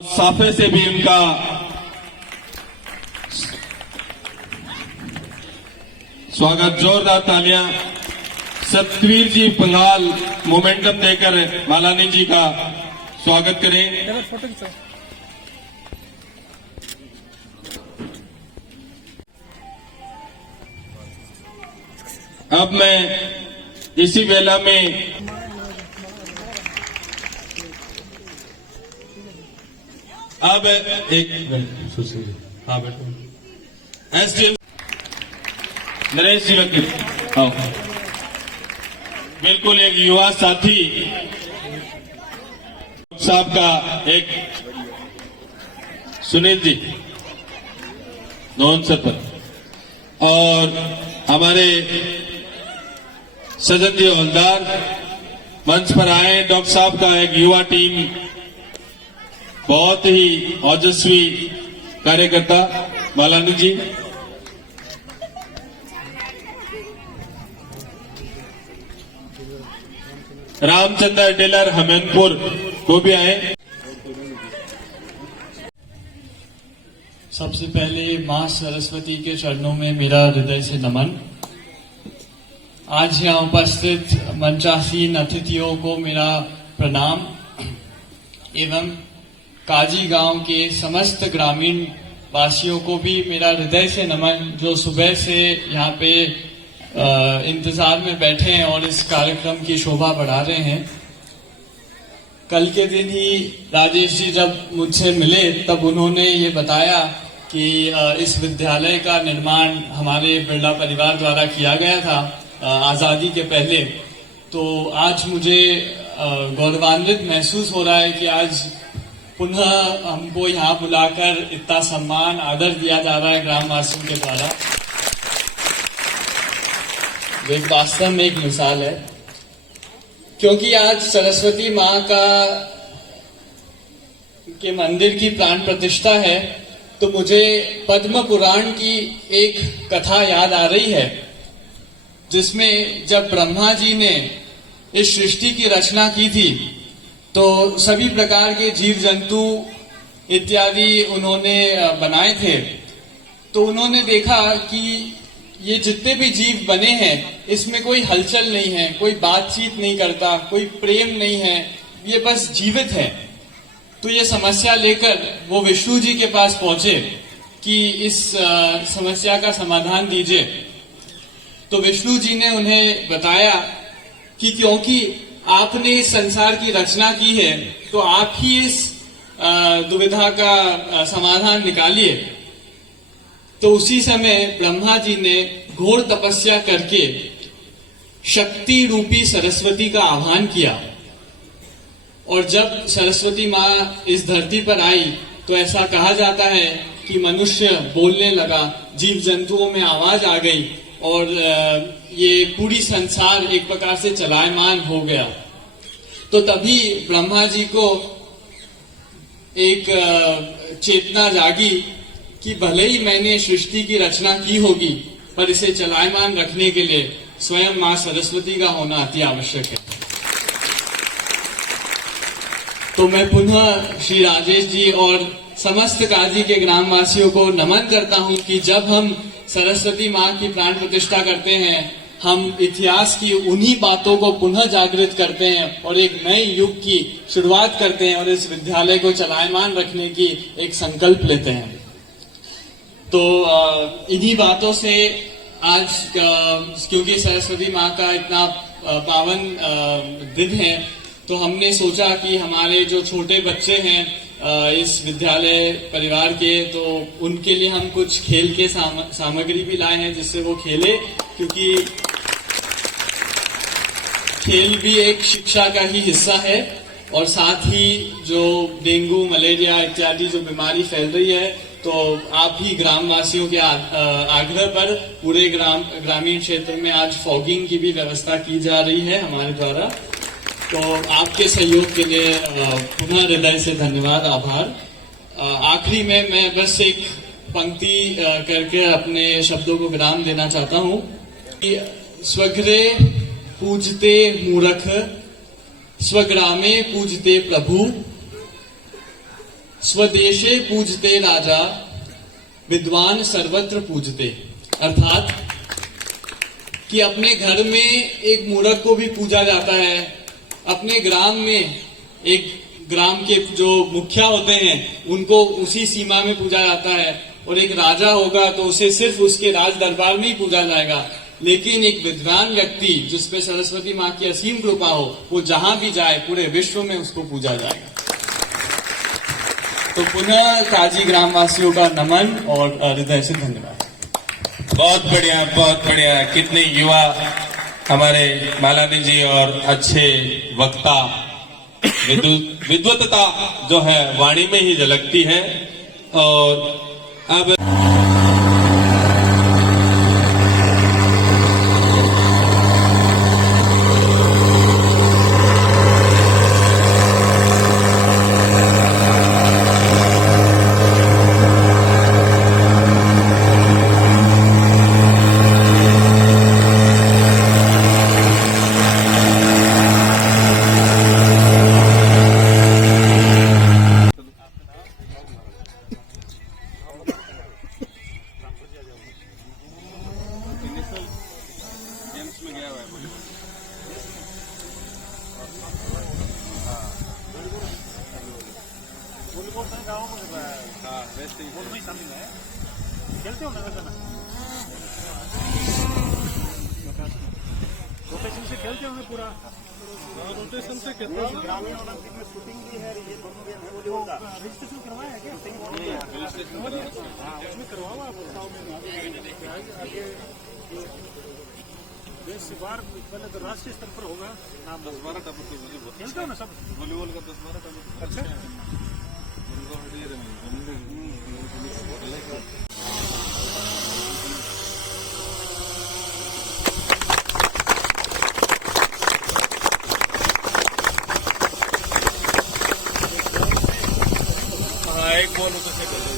साफे से भी उनका स्वागत, जोरदार तालियां। सतवीर जी पंगाल मोमेंटम देकर मालानी जी का स्वागत करें। अब मैं इसी वेला में अब एक हाँ बैठो एसडीएम नरेश जी वकील आओ। बिल्कुल एक युवा साथी साहब का एक सुनील जी नौन सर और हमारे सजन जी हवलदार मंच पर आए। डॉक्टर साहब का एक युवा टीम, बहुत ही ओजस्वी कार्यकर्ता मालानी जी। रामचंद्र टेलर हमेनपुर को भी आए। सबसे पहले मां सरस्वती के चरणों में मेरा हृदय से नमन। आज यहाँ उपस्थित मंचासीन अतिथियों को मेरा प्रणाम एवं काजी गांव के समस्त ग्रामीण वासियों को भी मेरा हृदय से नमन, जो सुबह से यहाँ पे इंतजार में बैठे हैं और इस कार्यक्रम की शोभा बढ़ा रहे हैं। कल के दिन ही राजेश जी जब मुझसे मिले तब उन्होंने ये बताया कि इस विद्यालय का निर्माण हमारे बिरला परिवार द्वारा किया गया था आजादी के पहले। तो आज मुझे गौरवान्वित महसूस हो रहा है कि आज पुनः हमको यहाँ बुलाकर इतना सम्मान आदर दिया जा रहा है ग्रामवासियों के द्वारा। एक वास्तव में एक मिसाल है, क्योंकि आज सरस्वती माँ के मंदिर की प्राण प्रतिष्ठा है। तो मुझे पद्म पुराण की एक कथा याद आ रही है, जिसमें जब ब्रह्मा जी ने इस सृष्टि की रचना की थी तो सभी प्रकार के जीव जंतु इत्यादि उन्होंने बनाए थे। तो उन्होंने देखा कि ये जितने भी जीव बने हैं इसमें कोई हलचल नहीं है, कोई बातचीत नहीं करता, कोई प्रेम नहीं है, ये बस जीवित है। तो ये समस्या लेकर वो विष्णु जी के पास पहुंचे कि इस समस्या का समाधान दीजिए। तो विष्णु जी ने उन्हें बताया कि क्योंकि आपने इस संसार की रचना की है तो आप ही इस दुविधा का समाधान निकालिए। तो उसी समय ब्रह्मा जी ने घोर तपस्या करके शक्ति रूपी सरस्वती का आह्वान किया। और जब सरस्वती माँ इस धरती पर आई तो ऐसा कहा जाता है कि मनुष्य बोलने लगा, जीव जंतुओं में आवाज आ गई और ये पूरी संसार एक प्रकार से चलायमान हो गया। तो तभी ब्रह्मा जी को एक चेतना जागी कि भले ही मैंने सृष्टि की रचना की होगी पर इसे चलायमान रखने के लिए स्वयं मां सरस्वती का होना अति आवश्यक है। तो मैं पुनः श्री राजेश जी और समस्त काजी के ग्रामवासियों को नमन करता हूं कि जब हम सरस्वती माँ की प्राण प्रतिष्ठा करते हैं, हम इतिहास की उन्हीं बातों को पुनः जागृत करते हैं और एक नए युग की शुरुआत करते हैं और इस विद्यालय को चलायमान रखने की एक संकल्प लेते हैं। तो इन्हीं बातों से आज क्योंकि सरस्वती माँ का इतना पावन दिन है, तो हमने सोचा कि हमारे जो छोटे बच्चे हैं इस विद्यालय परिवार के, तो उनके लिए हम कुछ खेल के सामग्री भी लाए हैं जिससे वो खेले, क्योंकि खेल भी एक शिक्षा का ही हिस्सा है। और साथ ही जो डेंगू, मलेरिया इत्यादि जो बीमारी फैल रही है, तो आप ही ग्रामवासियों के आग्रह पर पूरे ग्रामीण क्षेत्र में आज फॉगिंग की भी व्यवस्था की जा रही है हमारे द्वारा। तो आपके सहयोग के लिए पुनः हृदय से धन्यवाद, आभार। आखिरी में मैं बस एक पंक्ति करके अपने शब्दों को विराम देना चाहता हूँ कि स्वगृह पूजते मूर्ख, स्वग्रामे पूजते प्रभु, स्वदेशे पूजते राजा, विद्वान सर्वत्र पूजते। अर्थात कि अपने घर में एक मूर्ख को भी पूजा जाता है, अपने ग्राम में एक ग्राम के जो मुखिया होते हैं उनको उसी सीमा में पूजा जाता है, और एक राजा होगा तो उसे सिर्फ उसके राज दरबार में ही पूजा जाएगा। लेकिन एक विद्वान व्यक्ति जिसपे सरस्वती माँ की असीम कृपा हो, वो जहां भी जाए पूरे विश्व में उसको पूजा जाएगा। तो पुनः काजी ग्रामवासियों का नमन और हृदय से धन्यवाद। बहुत बढ़िया। कितने युवा हमारे मालानी जी और अच्छे वक्ता, विद्वत्ता जो है वाणी में ही झलकती है। और अब खेलते हो ना रोटेशन से खेलते हो पूरा रोटेशन से खेलते हो। ग्रामीण ओलंपिक में शूटिंग भी है, ये दोनों गेम है। वो होगा रजिस्ट्रेशन करवाया है क्या? हाँ उसमें करवाओ आप। आगे देश से बाहर पहले तो राष्ट्रीय स्तर पर होगा। नाम 10-12 टप खेलते हो ना सब वॉलीबॉल का 10-12 टप। अच्छा एक बॉल तो से कर दो।